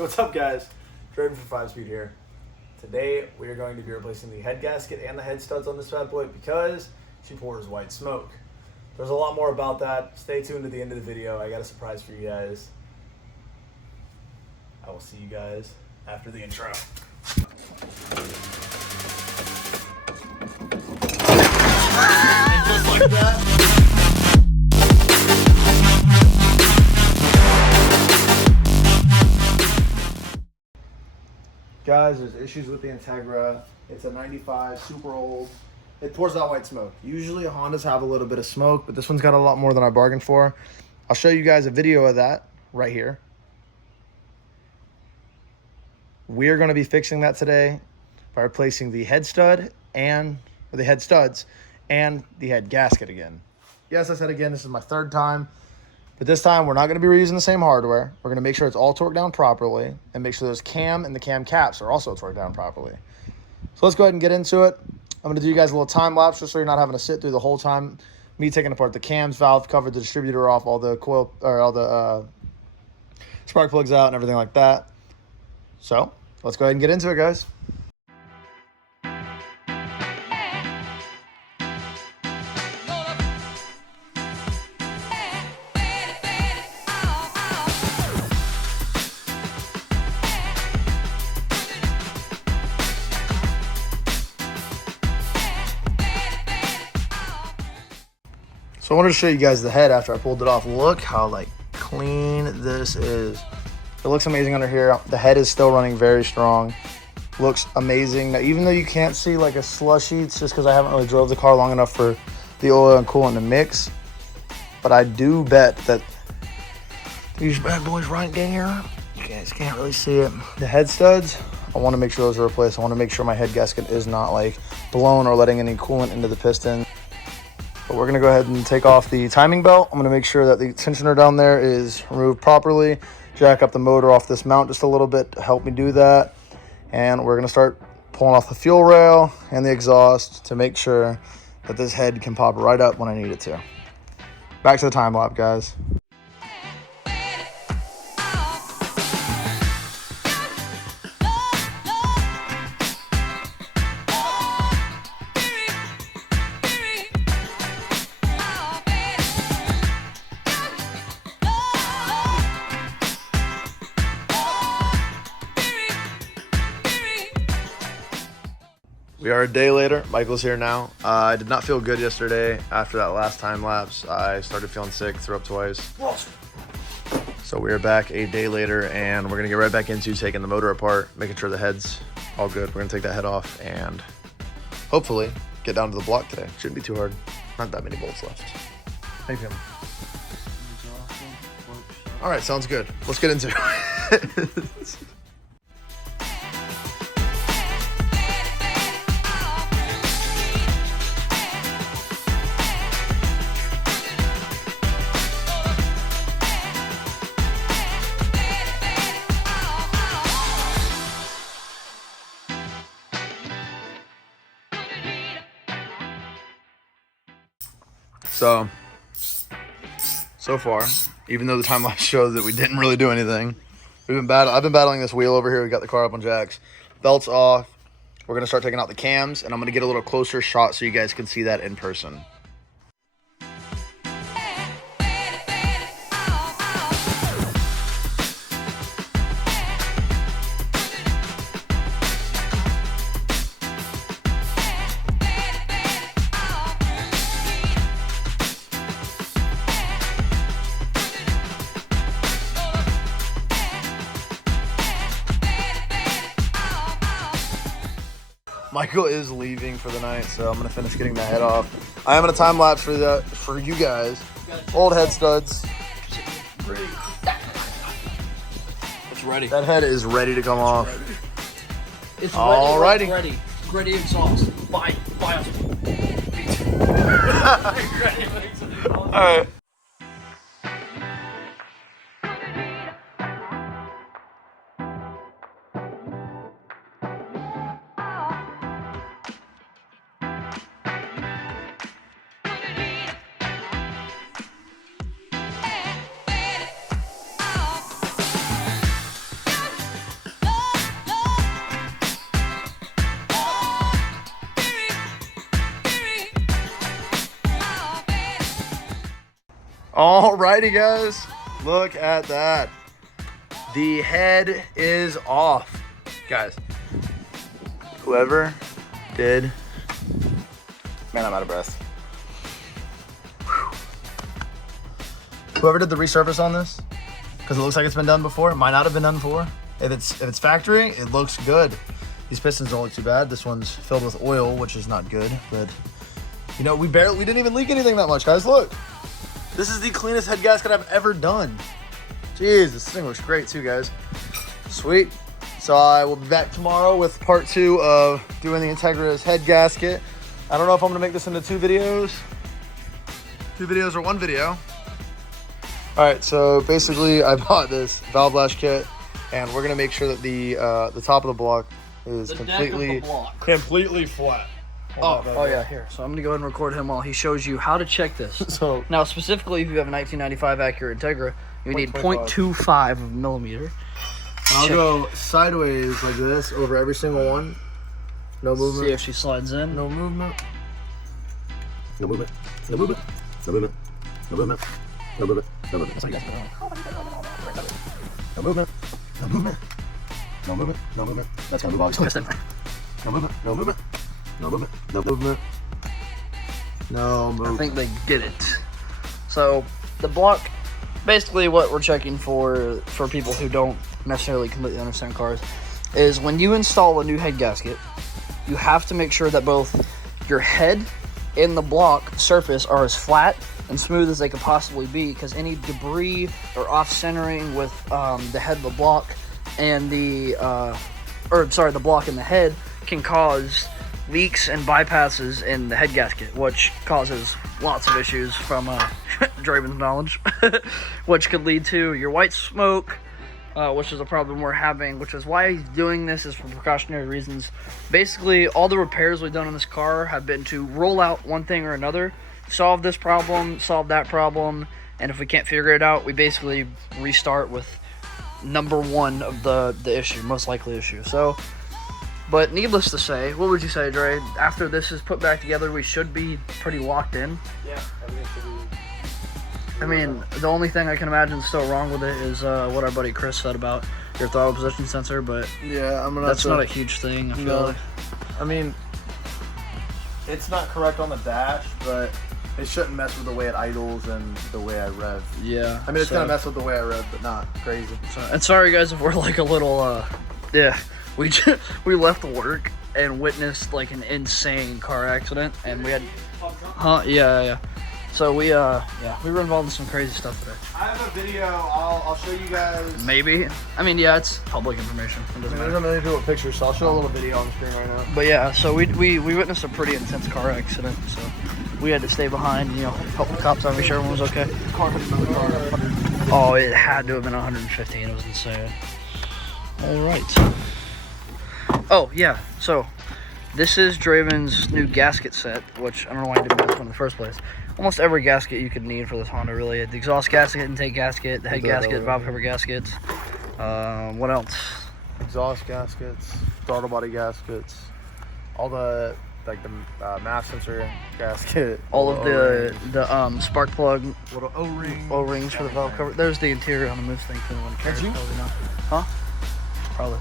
So what's up, guys? Jordan from 5-Speed here. Today we are going to be replacing the head gasket and the head studs on this bad boy because she pours white smoke. There's a lot more about that. Stay tuned to the end of the video. I got a surprise for you guys. I will see you guys after the intro. And just like that. Guys, there's issues with the Integra. It's a 95, super old. It pours out white smoke. Usually Hondas have a little bit of smoke, but this one's got a lot more than I bargained for. I'll show you guys a video of that right here. We're going to be fixing that today by replacing the head stud and the head studs and the head gasket again. Yes, I said again, this is my third time. But this time, we're not going to be reusing the same hardware. We're going to make sure it's all torqued down properly and make sure those cam and the cam caps are also torqued down properly. So let's go ahead and get into it. I'm going to do you guys a little time lapse just so you're not having to sit through the whole time. Me taking apart the cams, valve cover, the distributor off, all the coil or all the spark plugs out and everything like that. So let's go ahead and get into it, guys. So I wanted to show you guys the head after I pulled it off. Look how like clean this is. It looks amazing under here. The head is still running very strong. Looks amazing. Now, even though you can't see like a slushy, it's just because I haven't really drove the car long enough for the oil and coolant to mix. But I do bet that these bad boys right there, you guys can't really see it. The head studs, I want to make sure those are replaced. I want to make sure my head gasket is not like blown or letting any coolant into the piston. But we're gonna go ahead and take off the timing belt. I'm gonna make sure that the tensioner down there is removed properly. Jack up the motor off this mount just a little bit to help me do that. And we're gonna start pulling off the fuel rail and the exhaust to make sure that this head can pop right up when I need it to. Back to the time lapse, guys. We are a day later. Michael's here now. I did not feel good yesterday after that last time lapse. I started feeling sick, threw up twice. So we are back a day later and we're gonna get right back into taking the motor apart, making sure the head's all good. We're gonna take that head off and hopefully get down to the block today. Shouldn't be too hard. Not that many bolts left. How you feeling? All right, sounds good. Let's get into it. So far, even though the time lapse shows that we didn't really do anything, I've been battling this wheel over here. We got the car up on jacks. Belts off. We're going to start taking out the cams, and I'm going to get a little closer shot so you guys can see that in person. Michael is leaving for the night, so I'm gonna finish getting the head off. I am gonna time lapse for you guys. Old head studs. It's ready. That head is ready to come off. It's ready. Alrighty. Ready. Ready exhaust. Bye. Bye. All right. Alrighty, guys. Look at that. The head is off. Guys, whoever did... Man, I'm out of breath. Whew. Whoever did the resurface on this, because it looks like it's been done before. It might not have been done before. If it's factory, it looks good. These pistons don't look too bad. This one's filled with oil, which is not good. But you know, we didn't even leak anything that much, guys. Look, this is the cleanest head gasket I've ever done. Jeez, this thing looks great too, guys. Sweet. So I will be back tomorrow with part 2 of doing the Integra's head gasket. I don't know if I'm gonna make this into 2 videos. 2 videos or 1 video. All right, so basically I bought this valve lash kit, and we're gonna make sure that the top of the block is completely flat. Oh yeah, here. So I'm gonna go ahead and record him while he shows you how to check this. So now, specifically, if you have a 1995 Acura Integra, you need 0.25 of a millimeter. I'll go sideways like this over every single one. No movement. See if she slides in. No movement. No movement. No movement. No movement. No movement. No movement. No movement. That's how you guys go. No movement. No movement. No movement. No movement. That's gonna move all. No movement. No movement. No movement. No movement. No movement. I think they get it. So the block, basically what we're checking for people who don't necessarily completely understand cars, is when you install a new head gasket, you have to make sure that both your head and the block surface are as flat and smooth as they could possibly be, because any debris or off-centering with the head of the block and the block and the head can cause leaks and bypasses in the head gasket, which causes lots of issues from Draven's knowledge, which could lead to your white smoke, which is a problem we're having, which is why he's doing this, is for precautionary reasons. Basically, all the repairs we've done on this car have been to roll out one thing or another, solve this problem, solve that problem, and if we can't figure it out, we basically restart with number 1 of the issue, most likely issue. So, but needless to say, what would you say, Dre? After this is put back together, we should be pretty locked in. Yeah, everything should be. I mean, the only thing I can imagine still wrong with it is what our buddy Chris said about your throttle position sensor, but yeah, I'm gonna. That's not a huge thing. I feel like. I mean, it's not correct on the dash, but it shouldn't mess with the way it idles and the way I rev. Yeah. I mean, it's gonna mess with the way I rev, but not crazy. So, and sorry guys if we're like a little, yeah, we left work and witnessed like an insane car accident, and we had, yeah. So we were involved in some crazy stuff today. I have a video. I'll show you guys. Maybe. I mean, yeah, it's public information. It doesn't matter. There's nothing to do with pictures, so I'll show a little video on the screen right now. But yeah, so we witnessed a pretty intense car accident, so we had to stay behind, you know, help the cops out, make sure everyone was okay. Oh, it had to have been 115. It was insane. All right. Oh yeah, so this is Draven's new gasket set, which I don't know why I didn't buy this one in the first place. Almost every gasket you could need for this Honda, really. The exhaust gasket, intake gasket, the head gasket, valve cover gaskets. What else? Exhaust gaskets, throttle body gaskets, all the like the mass sensor gasket, all of the spark plug, little O-rings for the valve cover. There's the interior on the move thing for anyone cares. Did you? Probably not. Huh? Probably.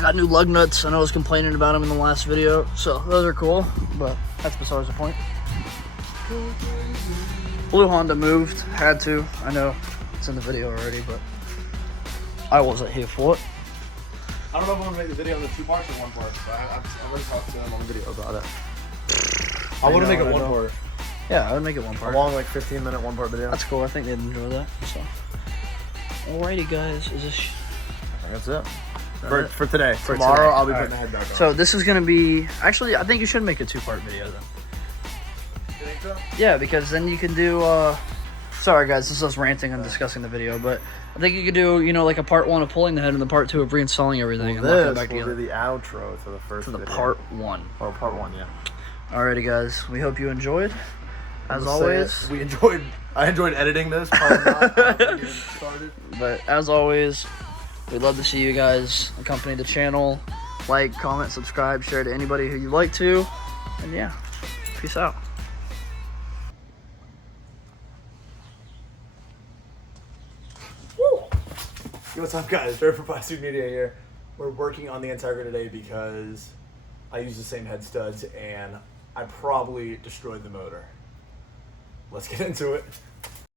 Got new lug nuts. I know I was complaining about them in the last video, so those are cool, but that's besides the point. Blue Honda moved, had to. I know it's in the video already, but I wasn't here for it. I don't know if I'm gonna make the video in the 2 parts or 1 part, but I already talked to them on the video about it. I want to make it 1 part. Yeah, I would make it 1 part. A long, like 15-minute 1 part video. That's cool. I think they'd enjoy that. So, alrighty, guys. Is this? That's it. For today. Tomorrow, I'll be putting the head back on. So this is gonna be. Actually, I think you should make a 2-part video then. You think so? Yeah, because then you can do. Sorry, guys. This is us ranting and discussing the video, but I think you could do, you know, like a part 1 of pulling the head and the part 2 of reinstalling everything and locking it back together. This will be the outro to the first to the video. part 1. Oh, part 1, yeah. Alrighty, guys. We hope you enjoyed. As always, I enjoyed editing this. Probably not getting started. But as always, we'd love to see you guys accompany the channel. Like, comment, subscribe, share to anybody who you'd like to. And yeah, peace out. What's up, guys? Jared from Plastic Media here. We're working on the Integra today because I use the same head studs and I probably destroyed the motor. Let's get into it.